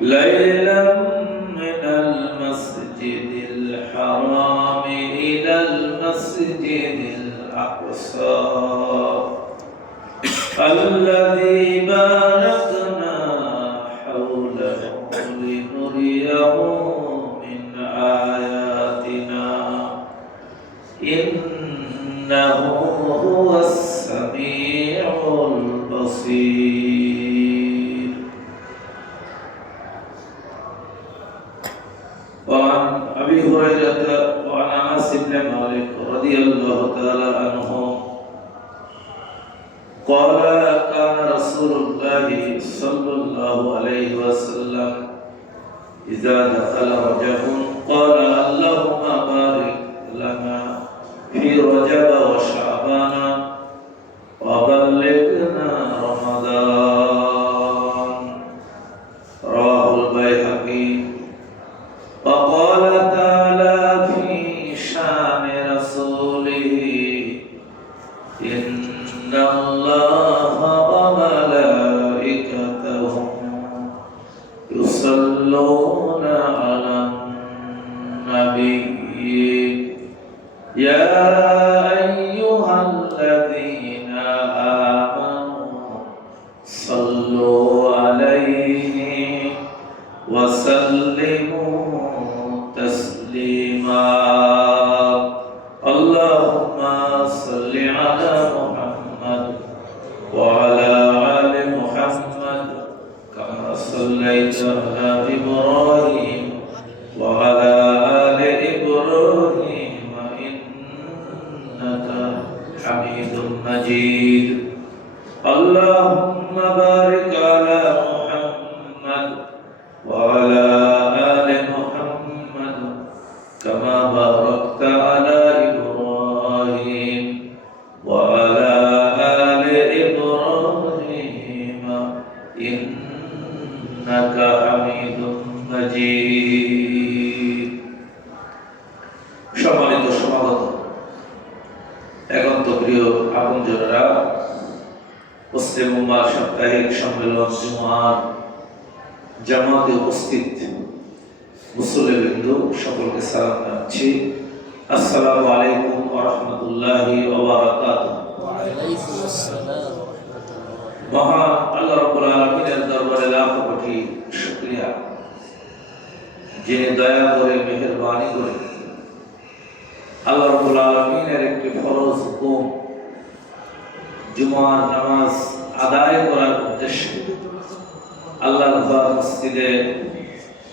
ليلا من المسجد الحرام إلى المسجد الأقصى الذي باركنا حوله لنريه من آياتنا إنه هو السميع البصير. وعن أبي هريرة وعن أنس بن مالك رضي الله تعالى عنه قال كان رسول الله صلى الله عليه وسلم إذا دخل رجب قال اللهم بارك لنا في رجب وشعبان وبلغنا رمضان. رواه البيهقي. وقال تعالى في شان رسوله إن الله وملائكته يصلون على النبي يا أيها الذين آمنوا صلوا عليه وسلموا تسليما. اللهم صل على محمد وعلى آل محمد كما صليت على إبراهيم وعلى آل إبراهيم إنك حميد مجيد. اللهم بارك على محمد وعلى آل محمد كما باركت على إبراهيم وعلى آل إبراهيم إنك حميد مجيد. সম্মানিত সমাগত, একান্ত প্রিয় আপনজনেরা, মুসলিম উম্মাহর সাপ্তাহিক সম্মেলন জুমার জামাতে উপস্থিত মুসল্লিবৃন্দ সকলকে সালাম জানাচ্ছি। আসসালামু আলাইকুম ওয়া রাহমাতুল্লাহি ওয়া বারাকাতুহু। ওয়া আলাইকুম আসসালাম ওয়া রাহমাতুল্লাহ। মহান আল্লাহ রাব্বুল আলামিনের দরবারে লাখ কোটি শুকরিয়া, যিনি দয়া করে মেহেরবানি করে আল্লাহ রাব্বুল আলামিনের একটি ফরজ হুকুম জুমার নামাজ আদায় করার উদ্দেশ্যে আল্লাহর ঘর মসজিদে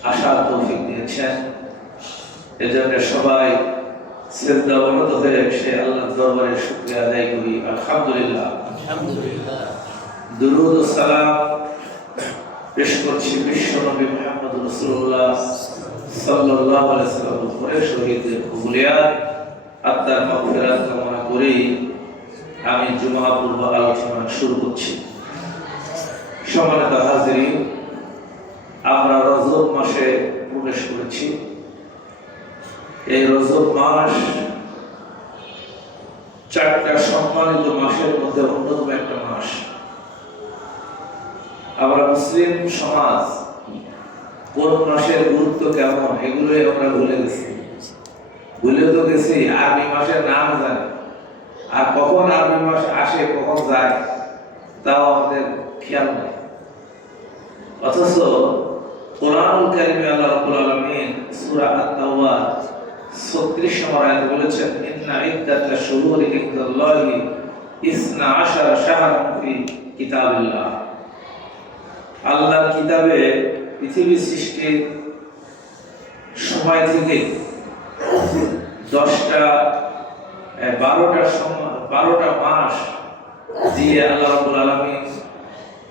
আসার তৌফিক দিয়েছেন। এজন্য সবাই সিজদা অবনত হয়ে এসে আল্লাহর দরবারে শুকরিয়া আদায় করি। আলহামদুলিল্লাহ, আলহামদুলিল্লাহ। দুরূদ ও সালাম পেশ করছি বিশ্বনবী মুহাম্মদ রাসূলুল্লাহ সাল্লাল্লাহু আলাইহি ওয়াসাল্লামের উপরে শহীদের কবুলিয়াত আত্মার মাগফিরাত কামনা করি আমি জুমা পূর্ব আলোচনা শুরু করছি। সম্মানিত হাজিরিন, আমরা রজব মাসে প্রবেশ করেছি। এই রজব মাস চারটা সম্মানিত মাসের মধ্যে অন্যতম একটা মাস। আমরা মুসলিম সমাজ কোন মাসের গুরুত্ব কেমন এগুলোই আমরা ভুলে গেছি। ভুলে তো গেছি আরবি মাসের নাম জানি, আর কখন আরবি মাস আসে কখন যায় তাও আমাদের খেয়াল নেই। অথচ কোরআনুল কারীমে আল্লাহ রাব্বুল আলামিন সূরা আত-তাওবা 36 নম্বর আয়াতে বলেছেন, ইন্না ইদ্দাতাশ শুহুরি ইনদাল্লাহি 12 শাহরান ফি কিতাবিল্লাহ। আল্লাহর কিতাবে পৃথিবী সৃষ্টির সময় থেকে 12টা মাস দিয়ে আল্লাহ রাব্বুল আলামিন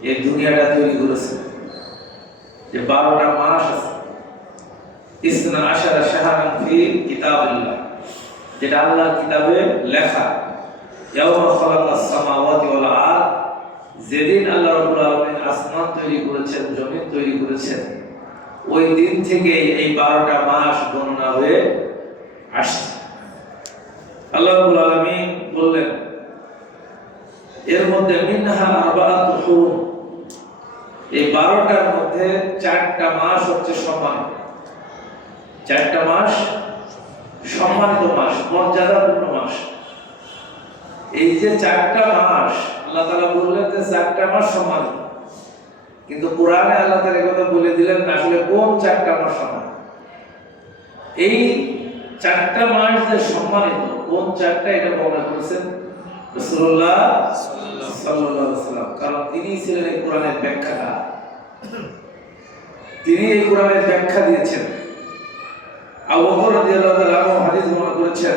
এই দুনিয়াটা তৈরি করেছেন। যে 12টা মাস আছে, 12 শাহরান ফি কিতাবিল্লাহ, যেটা আল্লাহর কিতাবে লেখা। ইয়াওমা খালাকাস সামাওয়াতি ওয়াল আরদ, যেদিন আল্লাহ রাব্বুল আলামিন আসমান তৈরি করেছেন, জমিন তৈরি করেছেন, ওই দিন থেকে এই 12টা মাস গণনা হয়ে আসছে। আল্লাহ রাব্বুল আলামিন বললেন এর মধ্যে মিনহা আরবাআতুল হুরুম, এই 12টার মধ্যে 4টা মাস হচ্ছে সম্মানিত, 4টা মাস সম্মানিত মাস, মর্যাদাপূর্ণ মাস। এই যে 4টা মাস আল্লাহ তাআলা বললেন যে 4টা মাস সম্মানিত, কিন্তু কোরআনে আল্লাহ তাআলা কথা বলে দিলেন না আসলে কোন 4টা মাস সম্মানিত। এই 4টা মাস যে সম্মানিত, কোন 4টা এটা বর্ণনা করেছেন রাসূলুল্লাহ সাল্লাল্লাহু আলাইহি ওয়াসাল্লাম, কারণ তিনি ছিলেন এই কোরআনের ব্যাখ্যাটা, তিনি এই কোরআনের ব্যাখ্যা দিয়েছেন। আবু বকর রাদিয়াল্লাহু তাআলা আনহু হাদিস বর্ণনা করেছেন,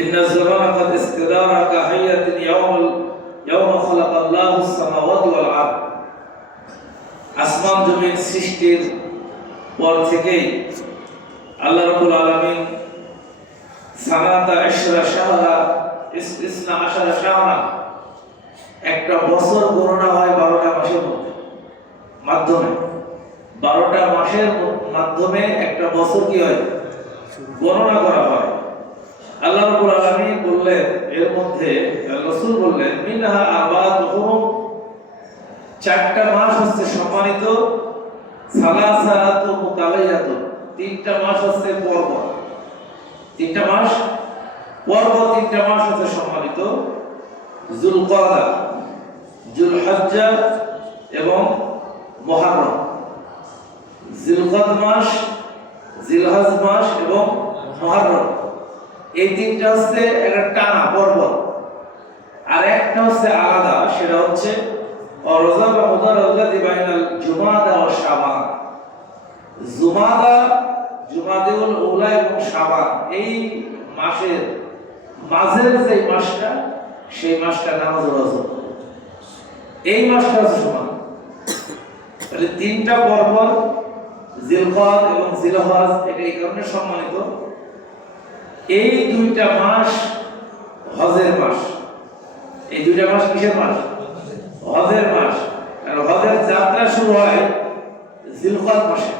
ইন্না যামানা কাদ ইস্তিদারা কা হায়াতিন ইয়াওমা খালাকাল্লাহু আস-সামাওয়াতি ওয়াল আরদ। আসমান জমিন সৃষ্টির পর থেকেই আল্লাহ রাব্বুল আলামিন সানাতা 10 শাহরা 12 শাহরা, একটা বছর গণনা হয় 12টা মাসের মাধ্যমে, 12টা মাসের মাধ্যমে একটা বছর কি হয় গণনা করা হয়। আল্লাহ রাব্বুল আলামিন বললেন, এর মধ্যে রাসূল বললেন, মিনহা আরবাআতু হুরুম, 4টা মাস হচ্ছে সম্মানিত, সালাসাতু মুতাবাইয়াতু, 3টা মাস হচ্ছে পরপর, 3টা মাস পরপর 3টা মাস হচ্ছে সম্মানিত, যুলকাদা, যুলহজ্জা এবং মুহররম। জিলকাদ মাস, জিলহজ মাস এবং মুহররম, এই 3টা হচ্ছে একটা টানা পরপর, আর একটা হচ্ছে আলাদা, সেটা হচ্ছে রজব বা মুদার আল্লাযী বাইনাল জুমাদা ওয়া শাবান। জুমাদাউল উলা এবং শাবান, এই মাসের মাঝের যে মাসটা, সেই মাসটা নাম হলো রজব। এই মাসটা হচ্ছে সমান, তাহলে 3টা পরপর, জিলকাদ এবং জিলহজ, এটা এই কারণে সম্মানিত। এই 2টা মাস হজের মাস, এই 2টা মাস কিসের মাস? হজের মাস। আর হজের যাত্রা শুরু হয় জিলকাদ মাসে।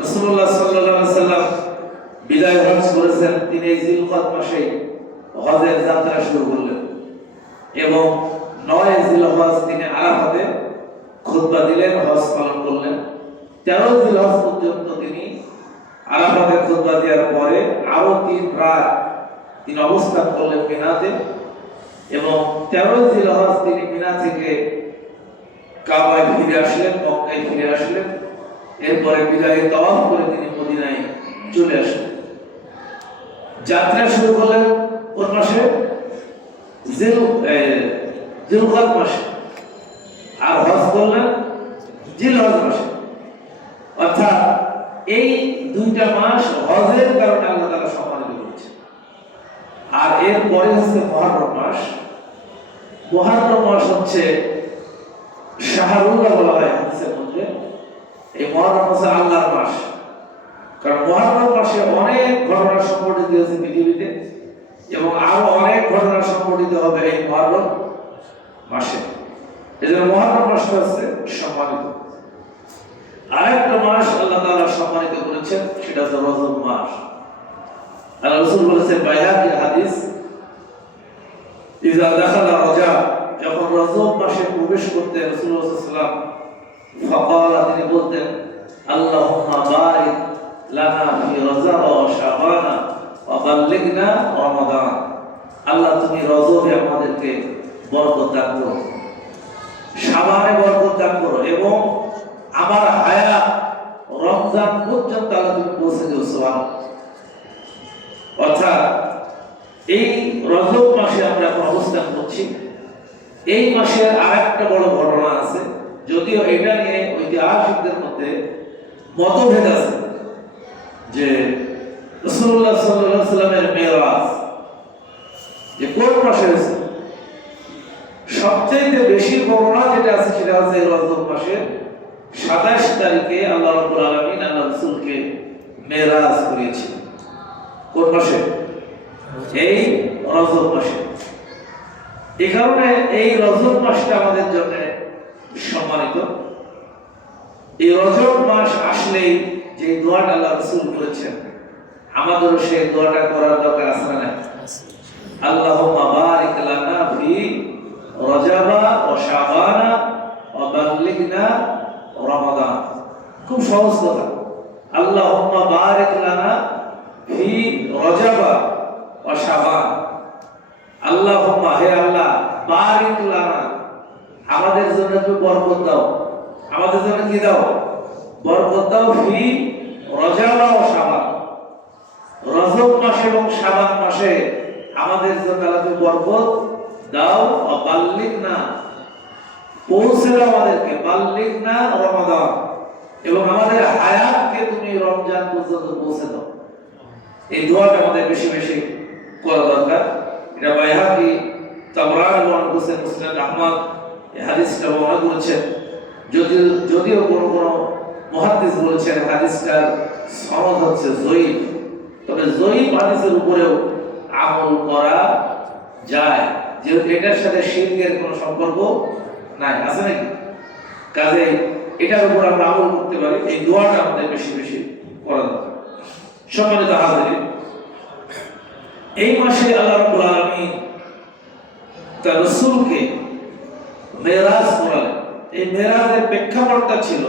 রাসূলুল্লাহ সাল্লাল্লাহু আলাইহি ওয়াসাল্লাম বিদায় হজ করেছেন, তিনি এই জিলকাদ মাসে হজের যাত্রা শুরু করলেন এবং 9 জিলহজ তিনি আরাফাতে খুতবা দিলেন, হজ পালন করলেন। 13 জিলহজ পর্যন্ত তিনি আরাফাতে খুতবা দেওয়ার পরে আরো 3 রাত তিনি অবস্থান করলেন মিনাতে, এবং 13 জিলহজ তিনি মিনা থেকে কাবায় ফিরে আসলেন, মক্কায় ফিরে আসলেন। এরপরে বিদায়ী তাওয়াফ করে তিনি মদিনায় চলে আসলেন। যাত্রা শুরু করলেন কোন মাসে? জিলকাদ মাসে, আর হজ করলেন জিলহজ মাসে। অর্থাৎ এই 2টা মাস হজের কারণে আল্লাহ তাআলা সম্মানিত করেছেন। আর এর পরে হচ্ছে মুহররম মাস। মুহররম মাস হচ্ছে শাহরুল্লাহ বলা হয় হাদিসের মধ্যে। এই মুহররম হচ্ছে আল্লাহর মাস, কারণ মুহররম মাসে অনেক ঘটনা সংঘটিত হয়েছে পৃথিবীতে, এবং আরো অনেক ঘটনা সংঘটিত হবে এই মুহররম মাসে। এজন্য মুহররম মাসটা হচ্ছে সম্মানিত। আরেকটা মাস আল্লাহ তাআলা সম্মানিত করেছেন, সেটা হচ্ছে রজব মাস। আল্লাহ রাসূল বলেছেন, বাইহাকির হাদিস, ইযা দাখালা রজব, যখন রজব মাসে প্রবেশ করতেন রাসূলুল্লাহ সাল্লাল্লাহু আলাইহি ওয়াসাল্লাম, ফাকালা, তিনি বলতেন, আল্লাহুম্মা বারিক লানা ফি রজব ওয়া শাবান ওয়া বাল্লিগনা রমাদান। আল্লাহ তুমি রজবে আমাদেরকে বরকত দান করো, শাবানে বরকত দান করো, এবং আমার হায়াত রমজান পর্যন্ত আল্লাহ তুমি পৌঁছে দিও। সুবহানাল্লাহ। অর্থাৎ এই রজব মাসে আমরা এখন অবস্থান করছি। এই মাসের আরেকটা বড় ঘটনা আছে, যদিও এটা নিয়ে ঐতিহাসিকদের মধ্যে মতভেদ আছে, যে রাসূলুল্লাহ সাল্লাল্লাহু আলাইহি ওয়াসাল্লামের মেরাজ যে কোন মাসে হয়েছে। সবচেয়ে বেশি বর্ণনা যেটা আছে সেটা হচ্ছে রজব মাসের 27 তারিখে আল্লাহ রাব্বুল আলামিন আল্লাহ রাসূলকে মেরাজ করিয়েছিলেন। কোন মাসে? এই রজব মাসে। এই কারণে এই রজব মাসটা আমাদের জন্য সম্মানিত। এই রজব মাস আসলেই যে দোয়াটা আল্লাহ রাসূল করেছেন, আমাদেরও সেই দোয়াটা করার দরকার আছে না? আল্লাহুম্মা বারিক লানা ফি রজব ওয়া শাবান রমাদান। খুব সহজ কথা। আল্লাহুম্মা বারিক লানা ফি রজবা ওয়া শাবান। আল্লাহুম্মা, হে আল্লাহ, বারিক লানা, আমাদের জন্য তুমি বরকত দাও। আমাদের জন্য কি দাও? বরকত দাও। ফি রজবা ওয়া শাবান, রজব মাসে এবং শাবান মাসে আমাদের জন্য আল্লাহ তুমি বরকত দাও। ও বাল্লিগনা, পৌঁছে দাও আমাদেরকে, বাল্লিগনা রমাদান, এবং আমাদের হায়াতকে তুমি রমজান পর্যন্ত পৌঁছে দাও। এই দোয়াটা আমাদের বেশি বেশি করা দরকার। এটা বাইহাকি, তাবরানী বর্ণনা করেছেন, মুসনাদ আহমদ এই হাদিসটা বর্ণনা করেছেন। যদিও কোনো মুহাদ্দিস বলেছেন হাদিসটার সনদ হচ্ছে যঈফ, তবে যঈফ হাদিসের উপরেও আমল করা যায়, যেহেতু এটার সাথে শিরকের কোনো সম্পর্ক নাই, আছে নাকি? কাজে এটার উপর আমরা আমল করতে পারি। এই দোয়াটা আমাদের বেশি বেশি করা দরকার। সম্মানিত হাজিরিন, এই মাসে আল্লাহ রাব্বুল আলামিন তার রাসূলকে মেরাজ করালেন। এই মেরাজের প্রেক্ষাপটটা ছিল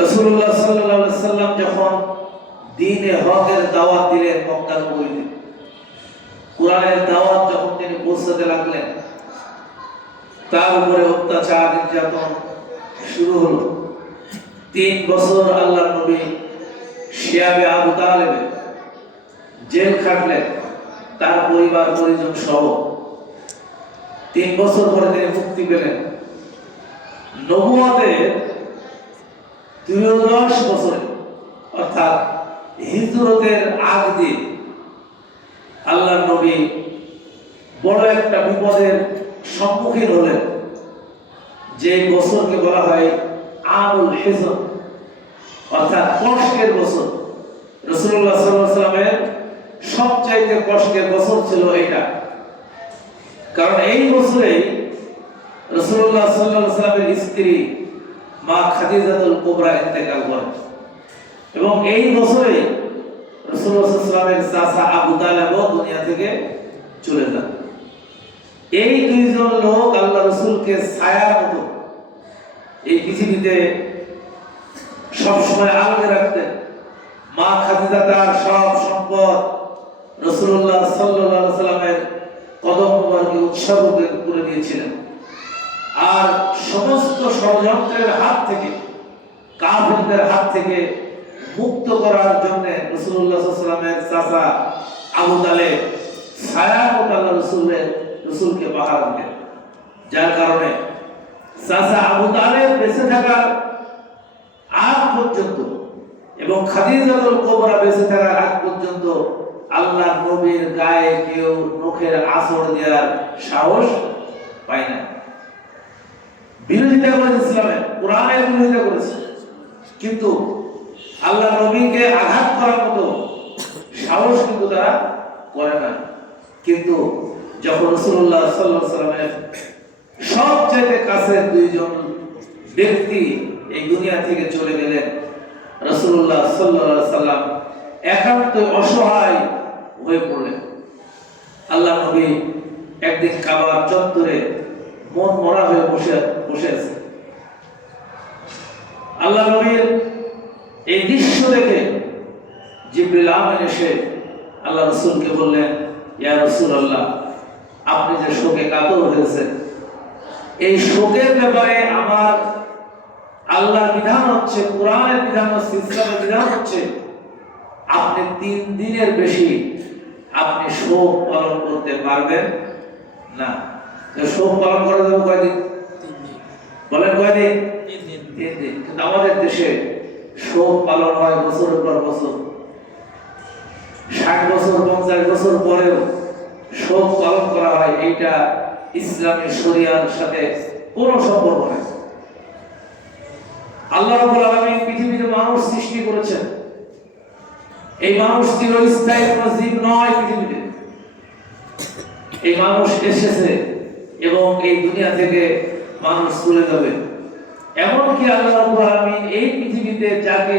রাসূলুল্লাহ সাল্লাল্লাহু আলাইহি সাল্লাম যখন দ্বীনে হকের দাওয়াত দিলেন মক্কা নগরীতে, কোরআনের দাওয়াত যখন তিনি পৌঁছাতে লাগলেন, তার উপরে অত্যাচার নির্যাতন শুরু হলো। 3 বছর আল্লাহর নবী শিয়াবে আবু তালেবে জেল খাটলেন, তার পরিবার পরিজন সহ। 3 বছর পরে তিনি মুক্তি পেলেন। নবুয়তের 13 বছরে, অর্থাৎ হিজরতের আগ দিয়ে আল্লাহর নবী বড় একটা বিপদের সম্মুখীন হলেন, যে বছরকে বলা হয় আমুল হিজর, অর্থাৎ কষ্টের বছর। রাসূলুল্লাহ সাল্লাল্লাহু আলাইহি ওয়াসাল্লামের সবচেয়ে কষ্টের বছর ছিল এটা, কারণ এই বছরেই রাসূলুল্লাহ সাল্লাল্লাহু আলাইহি ওয়াসাল্লামের স্ত্রী মা খাদিজাতুল কুবরা ইন্তেকাল করেন, এবং এই বছরেই রাসূলুল্লাহ সাল্লাল্লাহু আলাইহি ওয়াসাল্লামের চাচা আবু তালেবও দুনিয়া থেকে চলে যান। এই দুইজন লোক আল্লাহ রাসূলকে ছায়ার মতো এই পৃথিবীতে সবসময় আগলে রাখতেন। মা খাদিজা তার সব সম্পদ রাসূলুল্লাহ সাল্লাল্লাহু আলাইহি ওয়াসাল্লামের কদম মুবারকে উৎসর্গ করে দিয়েছিলেন। আর সমস্ত ষড়যন্ত্রের হাত থেকে, কাফেরদের হাত থেকে মুক্ত করার জন্য রাসূলুল্লাহ সাল্লাল্লাহু আলাইহি ওয়াসাল্লামের চাচা আবু তালেব ছায়ার মতো আল্লাহ রাসূলকে পাহারা দিতেন। যার কারণে চাচা আবু তালেব বেঁচে থাকার আগ পর্যন্ত এবং খাদিজাতুল কুবরা বেঁচে থাকার আগ পর্যন্ত আল্লাহর নবীর গায়ে কেউ নখের আঁচড় দেওয়ার সাহস পায় না। বিরোধিতা করেছে ইসলামের, কোরআনের বিরোধিতা করেছে, কিন্তু আল্লাহ নবীকে আঘাত করার মতো সাহস কিন্তু তারা করে না। কিন্তু যখন রাসূলুল্লাহ সাল্লাল্লাহু আলাইহি ওয়াসাল্লামের সবচেয়ে কাছের দুইজন ব্যক্তি এই দুনিয়া থেকে চলে গেলেন, রাসূলুল্লাহ সাল্লাল্লাহু আলাইহি ওয়াসাল্লাম একান্ত অসহায় হয়ে পড়লেন। আল্লাহ নবী একদিন কাবার চত্বরে মন মরা হয়ে বসে আছে। আল্লাহ নবীর এই দৃশ্য দেখে জিবরিল আমিন এসে আল্লাহ রাসূলকে বললেন, ইয়া রাসূলুল্লাহ, আপনি যে শোকে কাতর হয়েছেন, এই শোকের ব্যাপারে আমার আল্লাহর বিধান হচ্ছে, কোরআনের বিধান হচ্ছে, ইসলামের বিধান হচ্ছে, আপনি 3 দিনের বেশি আপনি শোক পালন করতে পারবেন না। শোক পালন করা যাবে কয়দিন? বলেন কয়দিন? 3 দিন। কিন্তু আমাদের দেশে শোক পালন হয় বছরের পর বছর, 60 বছর 50 বছর পরেও শোক পালন করা হয়। এইটা ইসলামী শরিয়ার সাথে কোনো সম্পর্ক নেই। আল্লাহ রাব্বুল আলামিন পৃথিবীতে মানুষ সৃষ্টি করেছেন। এই মানুষ চিরস্থায়ী কোনো জীব নয় পৃথিবীতে। এই মানুষ এসেছে এবং এই দুনিয়া থেকে মানুষ চলে যাবে। এমনকি আল্লাহ রাব্বুল আলামিন এই পৃথিবীতে যাকে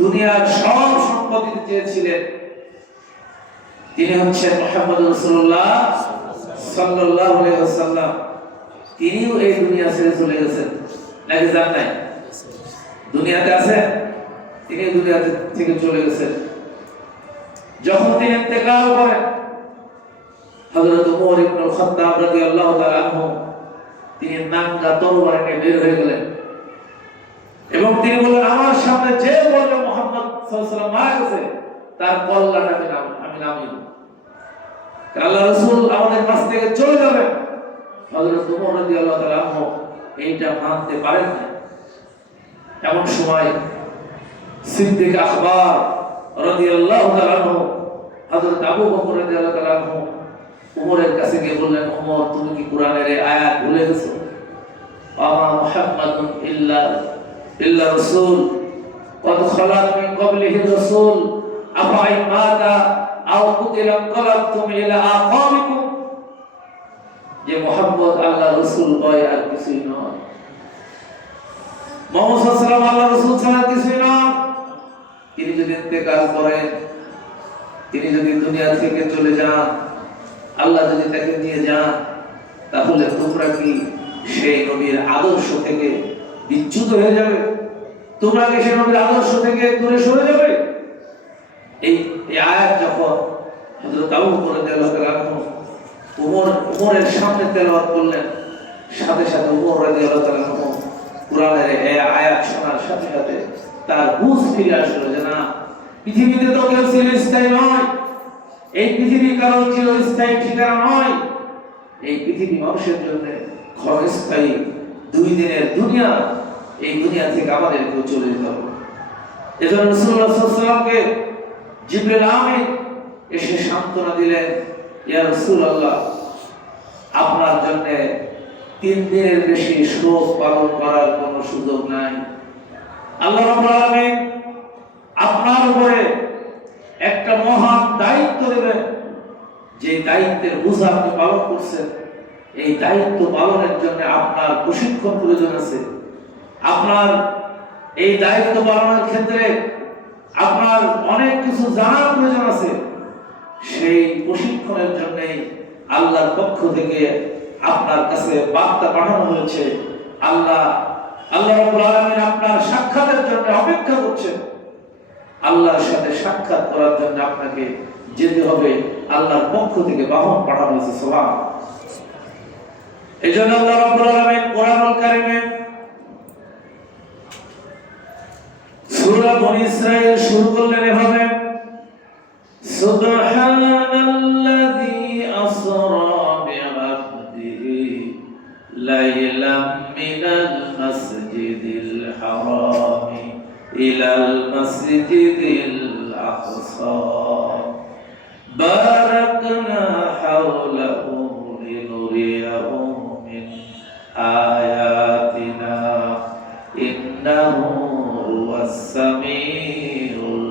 দুনিয়ার সব সম্পদ দিতে চেয়েছিলেন, তিনি হচ্ছেন মুহাম্মদ রাসূলুল্লাহ সাল্লাল্লাহু আলাইহি ওয়াসাল্লাম। তিনিও এই দুনিয়া ছেড়ে চলে গেছেন। নাকি যান নাই? দুনিয়াতে আছে, তিনি দুনিয়া থেকে চলে গেছেন। যখন তিনি ইন্তেকাল করেন, হযরত ওমর ইবনে খাত্তাব রাদিয়াল্লাহু তাআলা আনহু তিনি নাঙ্গা তরবারি নিয়ে বের হয়ে গেলেন এবং তিনি বললেন, আমার সামনে যে বলবে মুহাম্মদ সাল্লাল্লাহু আলাইহি ওয়াসাল্লাম মারা গেছে, তার কল্লাটাকে আমি নামিয়ে দেব। আল্লাহ রাসূল আমাদের কাছ থেকে চলে যাবেন। হযরত ওমর রাদিয়াল্লাহু তাআলা আনহু এইটা মানতে পারেন না। এমন সময় সিদ্দিক আকবর রাদিয়াল্লাহু তাআলা আনহু হযরত আবু বকর রাদিয়াল্লাহু তাআলা আনহু ওমরের কাছে গিয়ে বললেন, ওমর, তুমি কি কোরআনের এই আয়াত ভুলে গেছো? আমা মুহাম্মাদুন ইল্লা রাসূল ওয়া খালাত মিন ক্বাবলিহি রাসূল আফা ইমাতা আও কুতিলা ক্বালাবতুম ইলা আকাবিকুম। যে মুহাম্মদ আল্লাহ রাসূল হয় আর কিছুই নয়। মুহাম্মদ সাল্লাল্লাহু আলাইহি ওয়াসাল্লাম আল্লাহ রাসূল ছাড়া কিছুই নয়। তিনি যদি ইন্তেকাল করেন, তিনি যদি দুনিয়া থেকে চলে যান, আল্লাহ যদি তাকে নিয়ে যান, তাহলে তোমরা কি সেই নবীর আদর্শ থেকে বিচ্যুত হয়ে যাবে? তোমরা কি সেই নবীর আদর্শ থেকে দূরে সরে যাবে? এই আয়াত যখন হযরত আবু বকর রাদিয়াল্লাহু তাআলা আনহু ওমরের সামনে তেলাওয়াত করলেন, সাথে সাথে ওমর রাদিয়াল্লাহু তাআলা আনহু কোরআনের এই আয়াত শোনার সাথে সাথে তার হুঁশ ফিরে আসলো যে না, পৃথিবীতে তো কেউ চিরস্থায়ী নয়, এই পৃথিবী কারো চিরস্থায়ী ঠিকানা নয়। এই পৃথিবী মানুষের জন্য ক্ষণস্থায়ী 2 দিনের দুনিয়া। এই দুনিয়া থেকে আমাদেরকে চলে যেতে হবে। এজন্য রাসূলুল্লাহ সাল্লাল্লাহু আলাইহি ওয়াসাল্লামকে জিবরিল আমিন এসে সান্ত্বনা দিলেন, ইয়া রাসূলুল্লাহ, আপনার জন্য 3 দিনের বেশি শোক পালন করার কোনো সুযোগ নাই। আল্লাহ রাব্বুল আলামিন আপনার উপরে একটা মহান দায়িত্ব দেবেন। যে দায়িত্বের বোঝা আপনি পালন করছেন, এই দায়িত্ব পালনের জন্য আপনার প্রশিক্ষণ প্রয়োজন আছে। আপনার এই দায়িত্ব পালনের ক্ষেত্রে আপনার অনেক কিছু জানার প্রয়োজন আছে। সেই প্রশিক্ষণের জন্যই আল্লাহর পক্ষ থেকে আপনার কাছে বার্তা পাঠানো হয়েছে। আল্লাহ রাব্বুল আলামিন আপনার সাক্ষাতের জন্য অপেক্ষা করছেন। আল্লাহর সাথে সাক্ষাৎ করার জন্য আপনাকে যেতে হবে। আল্লাহর পক্ষ থেকে বাহন পাঠানো হয়েছে। সুবহান। এজন্য আল্লাহ রাব্বুল আলামিন কোরআনুল কারীমে সূরা বনী ইসরাঈল শুরু করলেন এভাবে, সুবহানাল্লাযী আসরা বিআবদিহি লাইলাম মিনাল মাসজিদিল হারামি ইলাল মাসজিদিল আকসা বারাকনা হাওলাহু লিনুরিয়াহু মিন আয়াতিনা ইন্নাহু হুয়াস সামিউল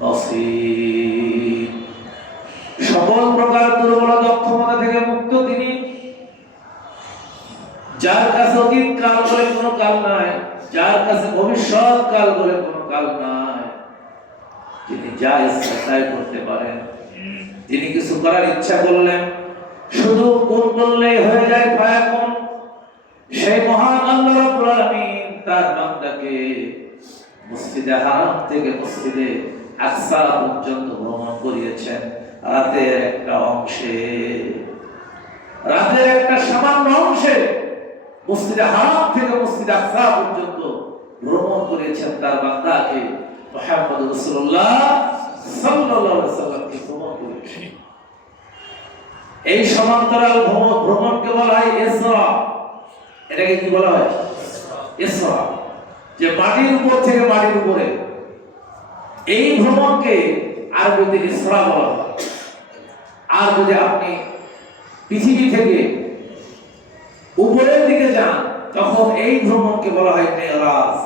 বাসীর। সকল প্রকার দুর্বলতা অক্ষমতা থেকে মুক্ত তিনি, যার কাছে অতীত কাল বলে কোনো কাল নাই, যার কাছে ভবিষ্যৎ কাল বলে কোনো কাল নাই। যিনি যা ইচ্ছা তাই করতে পারেন। তিনি কিছু করার ইচ্ছা করলেন, শুধু কোন বললেই হয়ে যায় ফায়াকুন। সেই মহান আল্লাহ রাব্বুল আলামিন তার বান্দাকে মসজিদে হারাম থেকে মসজিদে আকসা পর্যন্ত ভ্রমণ করিয়েছেন। রাতের একটা সামান্য অংশে মসজিদে হারাম থেকে মসজিদে আকসা পর্যন্ত ভ্রমণ করিয়েছেন তার বান্দাকে। মুহাম্মদ রাসূলুল্লাহ সাল্লাল্লাহু আলাইহি ওয়াসাল্লামকে ভ্রমণ করিয়েছেন। এই সমান্তরাল ভ্রমণকে বলা হয় ইসরা। এটাকে কি বলা হয়? ইসরা। যে মাটির উপর থেকে মাটির উপরে, এই ভ্রমণকে আরবিতে ইসরা বলা হয়। আর যদি আপনি পৃথিবী থেকে উপরের দিকে যান, তখন এই ভ্রমণকে বলা হয় মেরাজ।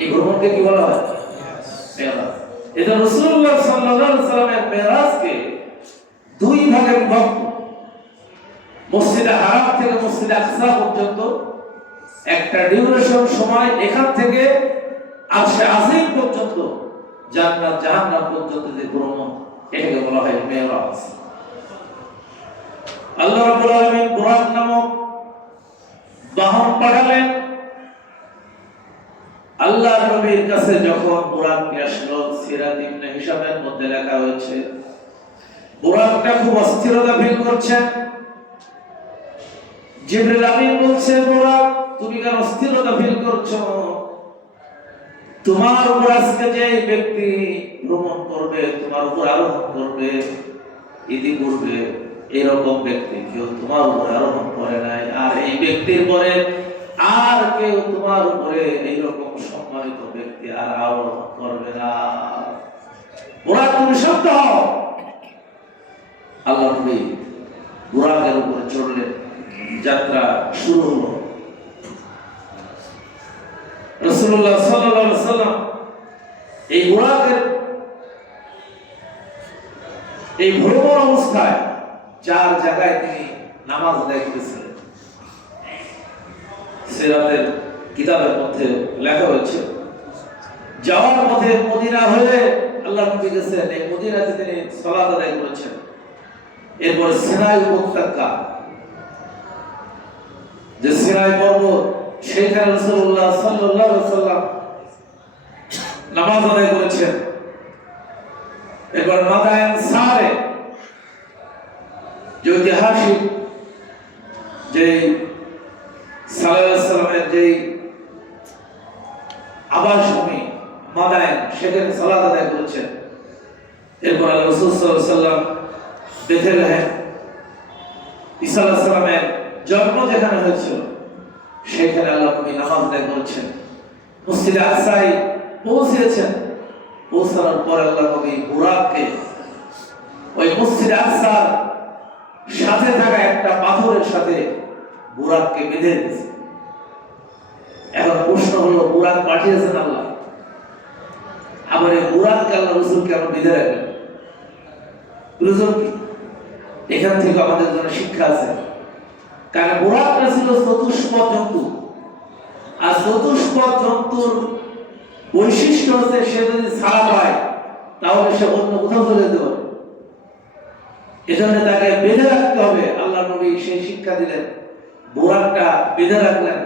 এই ভ্রমণকে কি বলা হয়? মেরাজ। এটা রাসূলুল্লাহ সাল্লাল্লাহু আলাইহি ওয়াসাল্লামের মেরাজকে 2 ভাগে বিভক্ত। মসজিদে হারাম থেকে মসজিদে আকসা পর্যন্ত একটা ডিউরেশন সময়, এখান থেকে আরশে আজিম পর্যন্ত, জান্নাত জাহান্নাম পর্যন্ত যে ভ্রমণ, এটাকে বলা হয় মেরাজ। আল্লাহ রাব্বুল আলামিন বুরাক নামক বাহন পাঠালেন নবীর কাছে যখন বুরাক আসলো, সিরাত ইবনে হিশামের মধ্যে লেখা হয়েছে বুরাকটা খুব অস্থিরতা ফিল করছে। জিবরিল আমিন বলছে, বুরাক তুমি কেন অস্থিরতা ফিল করছো? তোমার উপর আজকে যে ব্যক্তি ভ্রমণ করবে, তোমার উপর আরোহণ করবে, ইতিপূর্বে এরকম ব্যক্তি কেউ তোমার উপর আরোহণ করে নাই, আর এই ব্যক্তির পরে আর কেউ তোমার উপরে এইরকম সম্মানিত ব্যক্তি আর আরোহণ করবে না। বুরাক তুমি শান্ত হও। আল্লাহ নবী বুরাকের উপরে চড়লেন, যাত্রা শুরু হলো। রাসূলুল্লাহ সাল্লাল্লাহু আলাইহি ওয়াসাল্লাম এই বুরাকের এই ভ্রমণ অবস্থায় 4 জায়গায় তিনি নামাজ আদায় করেছিলেন। সিরাতের কিতাবের মধ্যে লেখা হয়েছে, যাওয়ার পথে মদিনা হয়ে আল্লাহ নবী গেছেন, এই মদিনাতে তিনি সালাত আদায় করেছেন। এরপর সিনাই উপত্যকা, যে সিনাই পর্বত, সেখানে রাসূলুল্লাহ সাল্লাল্লাহু আলাইহি ওয়াসাল্লাম নামাজ আদায় করেছেন। এরপর মাদায়েন সারে, যে ঐতিহাসিক যে সাল্লাল্লাহু আলাইহি ওয়াসাল্লামের যে আবাসভূমি মাদায়েন, সেখানে সালাত আদায় করেছেন। এরপর রাসূল সাল্লাল্লাহু আলাইহি ওয়াসাল্লাম বেথলেহেম, ঈসা আলাইহিস সালামের জন্ম যেখানে হয়েছিল, সেখানে আল্লাহ নবী নামাজ আদায় করেছেন। মসজিদে আকসায় পৌঁছেছেন। পৌঁছানোর পর আল্লাহ নবী বুরাককে ওই মসজিদে আকসার সাথে থাকা একটা পাথরের সাথে বুরাককে বেঁধে দিয়েছে। এখন প্রশ্ন হলো, বুরাক পাঠিয়েছেন আল্লাহ, আবার এই বুরাককে আল্লাহ রাসূল কেন বেঁধে রাখলেন? প্রয়োজন কি? এখান থেকে আমাদের জন্য শিক্ষা আছে। কারণ বুরাকটা ছিল চতুষ্পদ জন্তু, আর চতুষ্পদ জন্তুর বৈশিষ্ট্য হচ্ছে সে যদি ছাড়া পায় তাহলে সে অন্য কোথাও চলে যেতে পারে। এজন্য তাকে বেঁধে রাখতে হবে। আল্লাহ নবী সেই শিক্ষা দিলেন, বুরাকটা বেঁধে রাখলেন,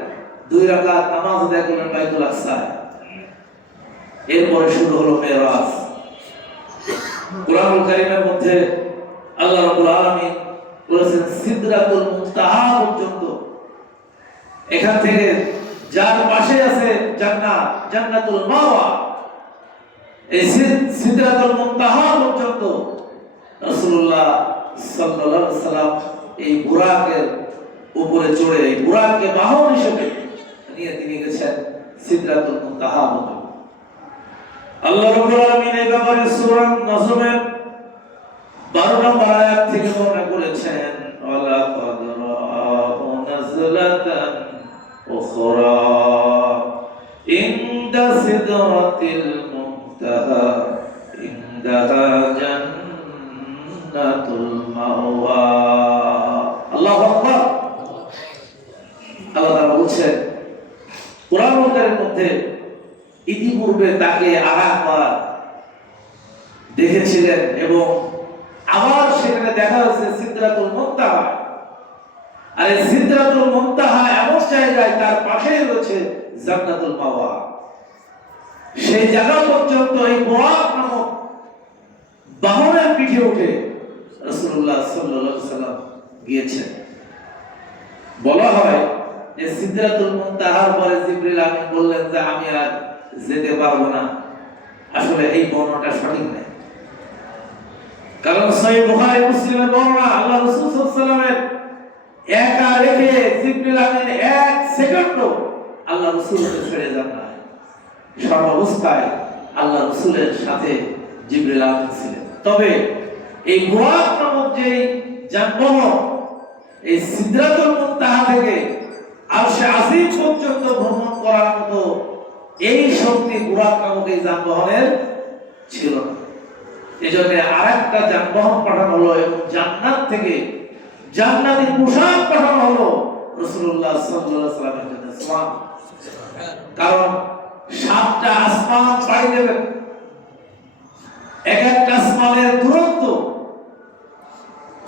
2 রাকাত নামাজ আদায় করলেন বাইতুল আকসায়। এরপরে শুরু হলো মেরাজ। কুরআনুল কারীমের মধ্যে আল্লাহ রাব্বুল আলামিন বলেছেন সিদরাতুল মুনতাহা পর্যন্ত। এখান থেকে যার পাশে আছে জান্নাত, জান্নাতুল মাওয়া, এই সিদরাতুল মুনতাহা পর্যন্ত রাসূলুল্লাহ সাল্লাল্লাহু আলাইহি ওয়াসাল্লাম এই বুরাকের উপরে চড়ে, এই বুরাককে বাহন হিসেবে নিয়ে তিনি গেছেন সিদরাতুল মুনতাহা পর্যন্ত। আল্লাহ রাব্বুল আলামিন এই ব্যাপারে সূরা নজমের 12 নম্বর আয়াত থেকে বর্ণনা করেছেন, ওয়ালা কাদ রাআহু নাযলাতান উখরা ইনদা সিদরাতিল মুনতাহা ইনদাহা জান্নাতুল মাওয়া। আল্লাহু আকবার। আল্লাহ তাআলা বলছেন কোরআনুল কারীমের মধ্যে ইতিপূর্বে তাকে আরেকবার দেখেছিলেন এবং আবার সেখানে দেখা হয়েছে সিদরাতুল মুনতাহা। আর এই সিদরাতুল মুনতাহা এমন জায়গায়, তার পাশেই রয়েছে জান্নাতুল মাওয়া। সেই জায়গা পর্যন্ত এই বুরাক নামক বাহনের পিঠে উঠে রাসূলুল্লাহ সাল্লাল্লাহু আলাইহি ওয়াসাল্লাম গিয়েছেন। বলা হয় যে সিদরাতুল মুনতাহার পরে জিবরিল আমিন বললেন যে আমি আর যেতে পারবো না। আসলে এই বর্ণনাটা সঠিক নয়, কারণ সহিহ বুখারী মুসলিমের বর্ণনা, আল্লাহ রাসূল সাল্লাল্লাহু আলাইহি ওয়াসাল্লামের একা রেখে জিবরিল আমিন 1 সেকেন্ডও আল্লাহ রাসূলকে ছেড়ে যান না। সর্বাবস্থায় আল্লাহ রাসূলের সাথে জিবরিল আমিন ছিলেন। তবে এই বুরাক নামক যে যানবাহন, এই সিদরাতুল মুনতাহা থেকে আরশে আজিম পর্যন্ত ভ্রমণ করার মতো এই শক্তি বুরাক নামক এই যানবাহনের ছিল না। এজন্য আরেকটা যানবাহন পাঠানো হলো এবং জান্নাত থেকে জান্নাতি পোশাক পাঠানো হলো রাসূলুল্লাহ সাল্লাল্লাহু আলাইহি ওয়াসাল্লামের জন্য। সুবহান। কারণ 7টা আসমান পাড়ি দেবেন, এক একটা আসমানের দূরত্ব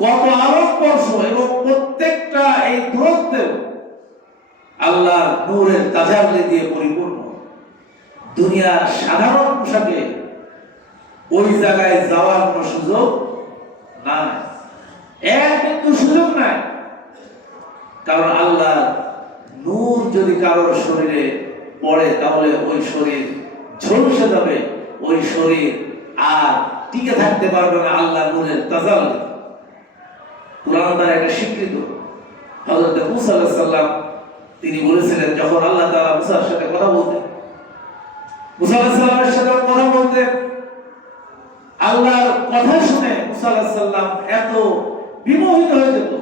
কত আলোক বর্ষ, এবং প্রত্যেকটা এই দূরত্বে আল্লাহর নূরের তাজাল্লি দিয়ে পরিপূর্ণ। দুনিয়ার সাধারণ পোশাকে ওই জায়গায় যাওয়ার কোনো সুযোগ নাই, এক বিন্দু সুযোগ নাই। কারণ আল্লাহ নূর যদি কারোর শরীরে পড়ে তাহলে ওই শরীর ঝলসে যাবে, ওই শরীর আর টিকে থাকতে পারবে না আল্লাহ নূরের তাজাল্লি। কুরআন তার একটা স্বীকৃত। হযরত মুসা আলাইহিস সালাম তিনি বলেছিলেন, যখন আল্লাহ তাআলা মুসার সাথে কথা বলতেন, মুসা আলাইহিস সালামের সাথে কথা বলতেন, আল্লাহর কথা শুনে মুসা আলাইহিস সালাম এত বিমোহিত হয়ে যেত,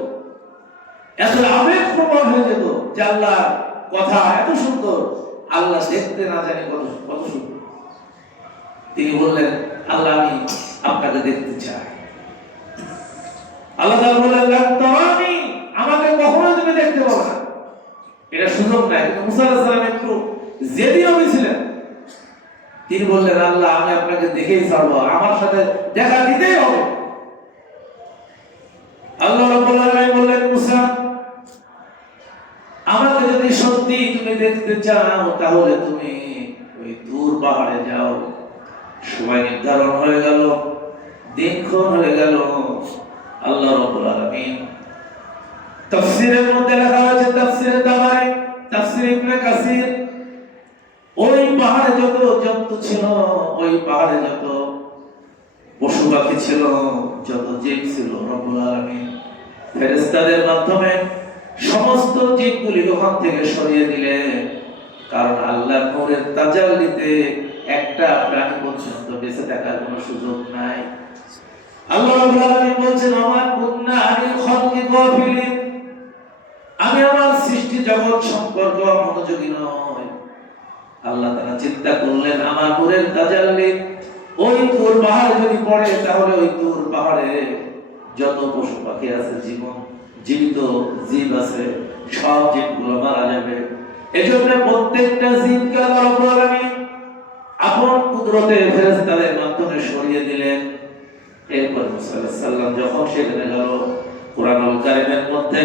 এত আবেগপ্রবণ হয়ে যেত যে আল্লাহর কথা এত সুন্দর, আল্লাহ দেখতে না জানি কত সুন্দর। তিনি বললেন, আল্লাহ আমি আপনাকে দেখতে চাই। আল্লাহ তাআলা বললেন, লান তারানি, আমাকে কখনো তুমি দেখতে পাবে না। এটা সুযোগ নাই। কিন্তু মুসা আলাইহিস সালাম একটু জেদি নবী ছিলেন। তিনি বললেন, আল্লাহ আমি আপনাকে দেখেই ছাড়বো, আমার সাথে দেখা দিতেই হবে। আল্লাহ রাব্বুল আলামিন বললেন, মুসা আমাকে যদি সত্যি তুমি দেখতে চাও তাহলে তুমি ওই দূর পাহাড়ে যাও। সময় নির্ধারণ হয়ে গেল, দিনক্ষণ হয়ে গেল। আল্লাহ রাব্বুল আলামিন তাফসীরের মধ্যে লেখা আছে, তাফসীরে তাবারি, তাফসীর ইবনে কাসির, ওই পাহাড়ে যত জন্তু ছিল, ওই পাহাড়ে যত পশু পাখি ছিল, যত জীব ছিল, রব্বুল আলামিন ফেরেশতাদের মাধ্যমে সমস্ত জীবগুলি ওখান থেকে সরিয়ে দিলেন। কারণ আল্লাহর নূরের তাজাল্লিতে একটা প্রাণী পর্যন্ত বেঁচে থাকার কোনো সুযোগ নাই। আল্লাহ রাব্বুল আলামিন বলছেন, আমার কুন্না আনিল খালকি গাফিলিন, আমি আমার সৃষ্টি জগৎ সম্পর্কে মনোযোগী নয়। আল্লাহ তাআলা চিন্তা করলেন, আমার নূরের তাজাল্লি ওই তুর পাহাড়ে যদি পড়ে তাহলে ওই তুর পাহাড়ে যত পশু পাখি আছে, জীবিত জীব আছে, সব জীবগুলো মারা যাবে। এজন্য প্রত্যেকটা জীবকে আল্লাহ রাব্বুল আলামিন আপন কুদরতে ফেরেশতাদের মাধ্যমে সরিয়ে দিলেন। এরপর মুসা আলাইহিস সালাম যখন সেখানে গেল, কুরআনুল কারীমের মধ্যে